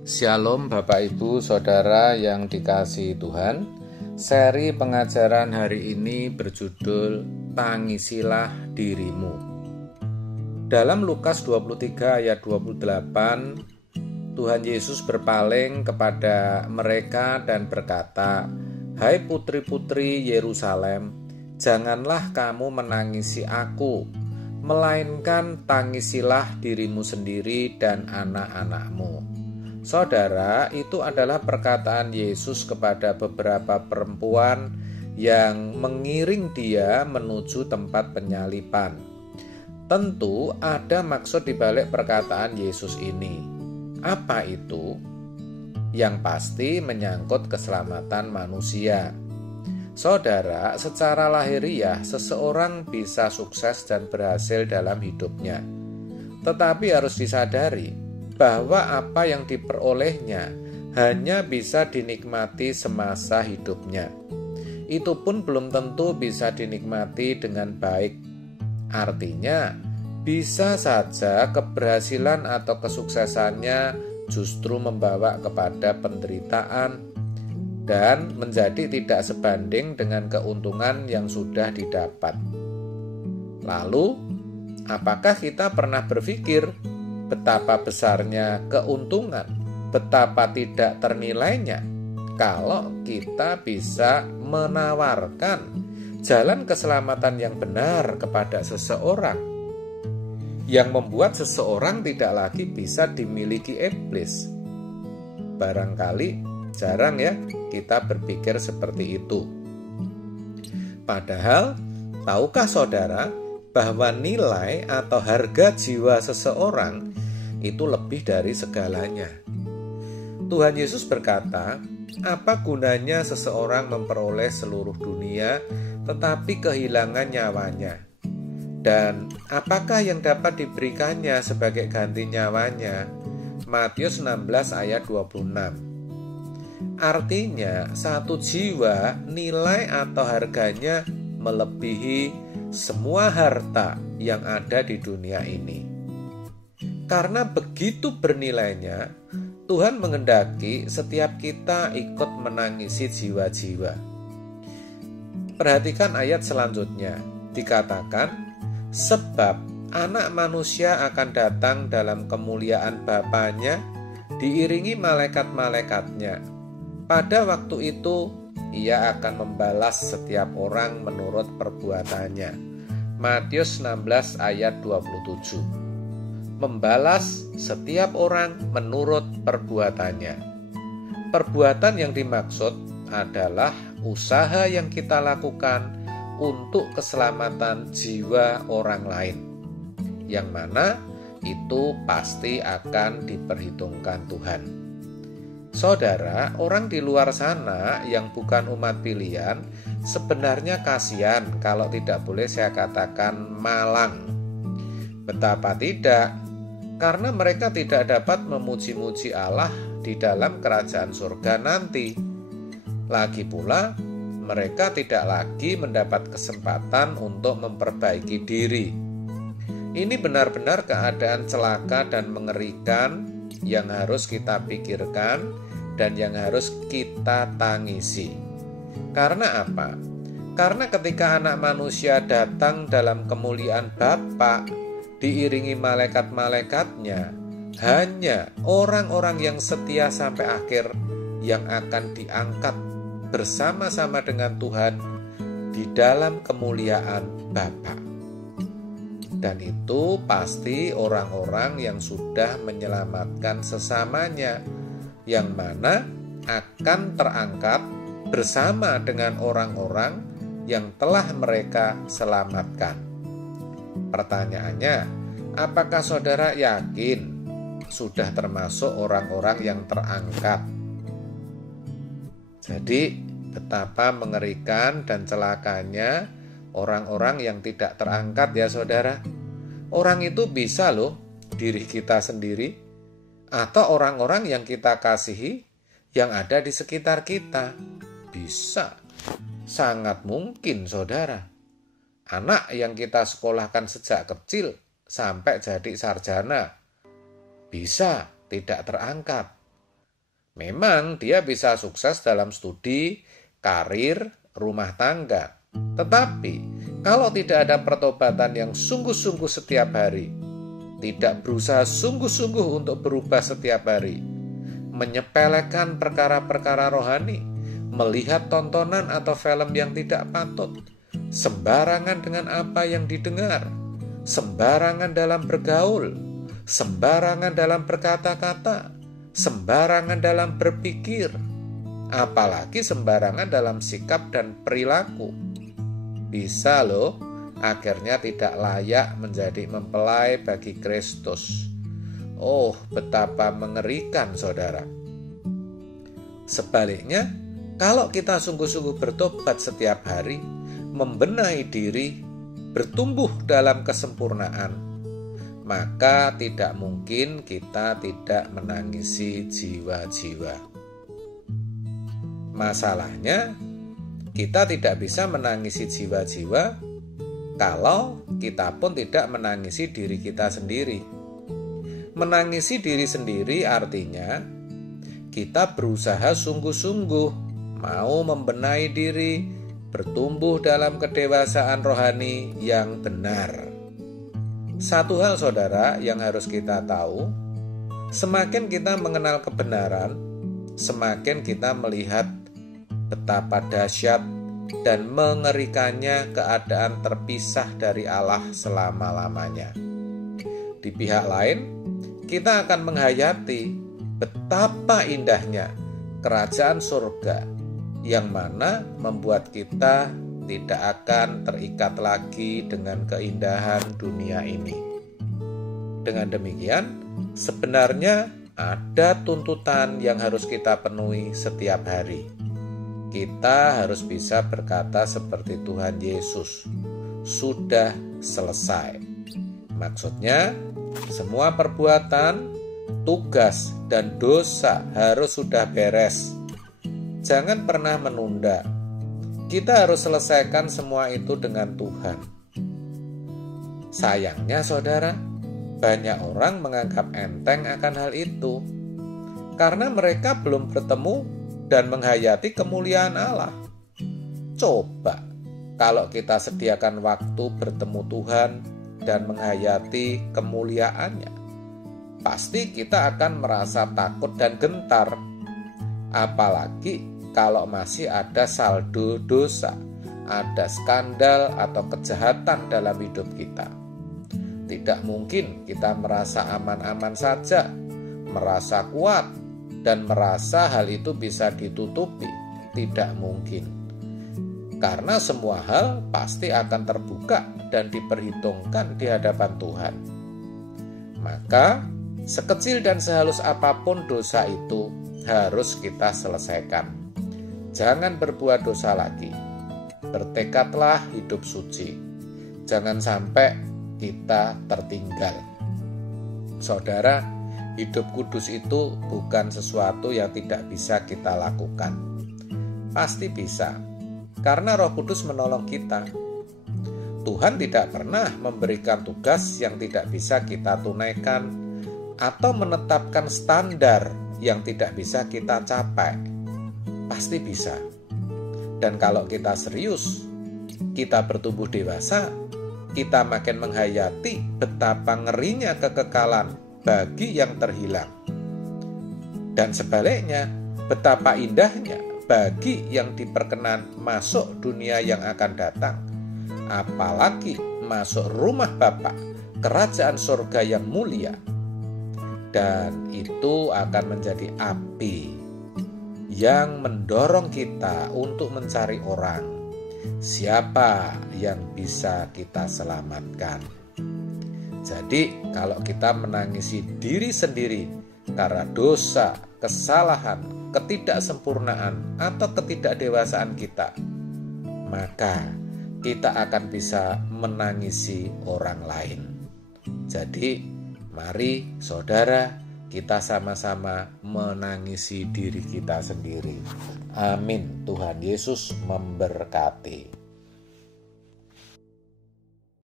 Shalom Bapak Ibu Saudara yang dikasihi Tuhan. Seri pengajaran hari ini berjudul Tangisilah Dirimu. Dalam Lukas 23 ayat 28, Tuhan Yesus berpaling kepada mereka dan berkata, "Hai putri-putri Yerusalem, janganlah kamu menangisi aku, melainkan tangisilah dirimu sendiri dan anak-anakmu." Saudara, itu adalah perkataan Yesus kepada beberapa perempuan yang mengiring dia menuju tempat penyaliban. Tentu ada maksud di balik perkataan Yesus ini. Apa itu? Yang pasti menyangkut keselamatan manusia. Saudara, secara lahiriah seseorang bisa sukses dan berhasil dalam hidupnya. Tetapi harus disadari bahwa apa yang diperolehnya hanya bisa dinikmati semasa hidupnya. Itu pun belum tentu bisa dinikmati dengan baik. Artinya, bisa saja keberhasilan atau kesuksesannya justru membawa kepada penderitaan dan menjadi tidak sebanding dengan keuntungan yang sudah didapat. Lalu, apakah kita pernah berpikir betapa besarnya keuntungan, betapa tidak ternilainya kalau kita bisa menawarkan jalan keselamatan yang benar kepada seseorang, yang membuat seseorang tidak lagi bisa dimiliki iblis. Barangkali jarang ya kita berpikir seperti itu. Padahal, tahukah saudara bahwa nilai atau harga jiwa seseorang itu lebih dari segalanya? Tuhan Yesus berkata, "Apa gunanya seseorang memperoleh seluruh dunia tetapi kehilangan nyawanya? Dan apakah yang dapat diberikannya sebagai ganti nyawanya?" Matius 16 ayat 26. Artinya, satu jiwa nilai atau harganya melebihi semua harta yang ada di dunia ini. Karena begitu bernilainya, Tuhan menghendaki setiap kita ikut menangisi jiwa-jiwa. Perhatikan ayat selanjutnya, dikatakan, "Sebab anak manusia akan datang dalam kemuliaan Bapanya, diiringi malaikat-malaikatnya. Pada waktu itu, ia akan membalas setiap orang menurut perbuatannya." Matius 16 ayat 27. Membalas setiap orang menurut perbuatannya. Perbuatan yang dimaksud adalah usaha yang kita lakukan untuk keselamatan jiwa orang lain, yang mana itu pasti akan diperhitungkan Tuhan. Saudara, orang di luar sana yang bukan umat pilihan sebenarnya kasihan, kalau tidak boleh saya katakan malang. Betapa tidak, karena mereka tidak dapat memuji-muji Allah di dalam kerajaan surga nanti. Lagi pula, mereka tidak lagi mendapat kesempatan untuk memperbaiki diri. Ini benar-benar keadaan celaka dan mengerikan yang harus kita pikirkan dan yang harus kita tangisi. Karena apa? Karena ketika anak manusia datang dalam kemuliaan Bapa, diiringi malaikat-malaikatnya, hanya orang-orang yang setia sampai akhir yang akan diangkat bersama-sama dengan Tuhan di dalam kemuliaan Bapa. Dan itu pasti orang-orang yang sudah menyelamatkan sesamanya, yang mana akan terangkat bersama dengan orang-orang yang telah mereka selamatkan. Pertanyaannya, apakah saudara yakin sudah termasuk orang-orang yang terangkat? Jadi, betapa mengerikan dan celakanya orang-orang yang tidak terangkat ya saudara. Orang itu bisa loh diri kita sendiri atau orang-orang yang kita kasihi yang ada di sekitar kita. Bisa, sangat mungkin saudara. Anak yang kita sekolahkan sejak kecil sampai jadi sarjana bisa tidak terangkat. Memang dia bisa sukses dalam studi, karir, rumah tangga. Tetapi kalau tidak ada pertobatan yang sungguh-sungguh setiap hari, tidak berusaha sungguh-sungguh untuk berubah setiap hari, menyepelekan perkara-perkara rohani, melihat tontonan atau film yang tidak patut, sembarangan dengan apa yang didengar, sembarangan dalam bergaul, sembarangan dalam berkata-kata, sembarangan dalam berpikir, apalagi sembarangan dalam sikap dan perilaku, bisa loh akhirnya tidak layak menjadi mempelai bagi Kristus. Oh, betapa mengerikan, saudara. Sebaliknya, kalau kita sungguh-sungguh bertobat setiap hari, membenahi diri, bertumbuh dalam kesempurnaan, maka tidak mungkin kita tidak menangisi jiwa-jiwa. Masalahnya, kita tidak bisa menangisi jiwa-jiwa kalau kita pun tidak menangisi diri kita sendiri. Menangisi diri sendiri artinya kita berusaha sungguh-sungguh mau membenahi diri, bertumbuh dalam kedewasaan rohani yang benar. Satu hal, saudara, yang harus kita tahu, semakin kita mengenal kebenaran, semakin kita melihat betapa dahsyat dan mengerikannya keadaan terpisah dari Allah selama-lamanya. Di pihak lain, kita akan menghayati betapa indahnya kerajaan surga, yang mana membuat kita tidak akan terikat lagi dengan keindahan dunia ini. Dengan demikian, sebenarnya ada tuntutan yang harus kita penuhi setiap hari. Kita harus bisa berkata seperti Tuhan Yesus, sudah selesai. Maksudnya, semua perbuatan, tugas, dan dosa harus sudah beres. Jangan pernah menunda. Kita harus selesaikan semua itu dengan Tuhan. Sayangnya, saudara, banyak orang menganggap enteng akan hal itu karena mereka belum bertemu dan menghayati kemuliaan Allah. Coba kalau kita sediakan waktu bertemu Tuhan dan menghayati kemuliaannya, pasti kita akan merasa takut dan gentar. Apalagi kalau masih ada saldo dosa, ada skandal atau kejahatan dalam hidup kita. Tidak mungkin kita merasa aman-aman saja, merasa kuat, dan merasa hal itu bisa ditutupi. Tidak mungkin. Karena semua hal pasti akan terbuka dan diperhitungkan di hadapan Tuhan. Maka, sekecil dan sehalus apapun dosa itu harus kita selesaikan. Jangan berbuat dosa lagi. Bertekadlah hidup suci. Jangan sampai kita tertinggal. Saudara, hidup kudus itu bukan sesuatu yang tidak bisa kita lakukan. Pasti bisa, karena Roh Kudus menolong kita. Tuhan tidak pernah memberikan tugas yang tidak bisa kita tunaikan atau menetapkan standar yang tidak bisa kita capai. Pasti bisa. Dan kalau kita serius, kita bertumbuh dewasa, kita makin menghayati betapa ngerinya kekekalan bagi yang terhilang. Dan sebaliknya, betapa indahnya bagi yang diperkenan masuk dunia yang akan datang, apalagi masuk rumah Bapa, kerajaan surga yang mulia. Dan itu akan menjadi api yang mendorong kita untuk mencari orang, siapa yang bisa kita selamatkan. Jadi kalau kita menangisi diri sendiri karena dosa, kesalahan, ketidaksempurnaan, atau ketidakdewasaan kita, maka kita akan bisa menangisi orang lain. Jadi, mari saudara, kita sama-sama menangisi diri kita sendiri. Amin. Tuhan Yesus memberkati.